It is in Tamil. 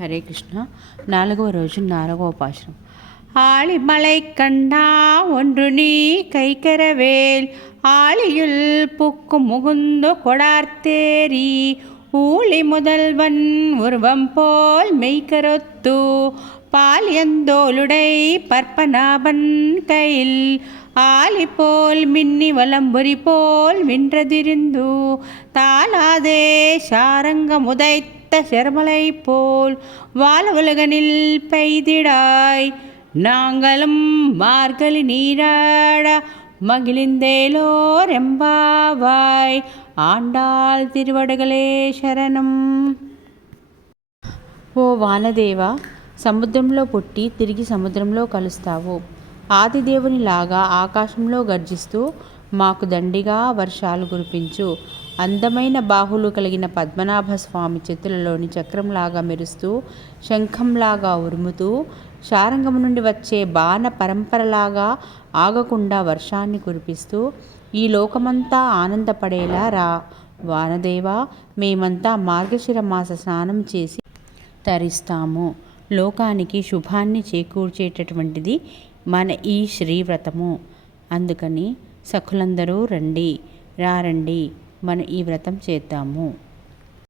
హరే కృష్ణ నాలుగవ రోజు నాలుగవ పాశనం ஆழிமலை கண்டா ஒன்று நீ கைக்கரவேல். ஆழியுள் புக்கு முகுந்து கொடார்த்தேரி. ஊழி முதல்வன் உருவம் போல் மெய்கரொத்து. பாலியந்தோளுடை பற்பநாபன் கையில். ஆலி போல் மின்னி வலம்புரி போல் வின்றதிருந்து. தாளாதே சாரங்க முதைத்து உதைத்த செர்மலை போல் வாழவுலகனில் பெய்திடாய் நாங்களும் மார்கழி நீராட மகிழ்ந்தேலோர் எம்பாவாய் ஆண்டாள் திருவடுகளே శరణం ఓ వానదేవా సముద్రంలో పుట్టి తిరిగి సముద్రంలో కలుస్తావు ఆదిదేవునిలాగా ఆకాశంలో గర్జిస్తూ మాకు దండిగా వర్షాలు కురిపించు. అందమైన బాహులు కలిగిన పద్మనాభ స్వామి చేతులలోని చక్రంలాగా మెరుస్తూ శంఖంలాగా ఉరుముతూ శారంగం నుండి వచ్చే బాణ పరంపరలాగా ఆగకుండా వర్షాన్ని కురిపిస్తూ ఈ లోకమంతా ఆనందపడేలా రా. వానదేవా మేమంతా మార్గశిర మాస స్నానం చేసి తరిస్తాము. లోకానికి శుభాన్ని చేకూర్చేటటువంటిది మన ఈ శ్రీవ్రతము. అందుకని సఖులందరూ రండి రారండి మన ఈ వ్రతం చేద్దాము.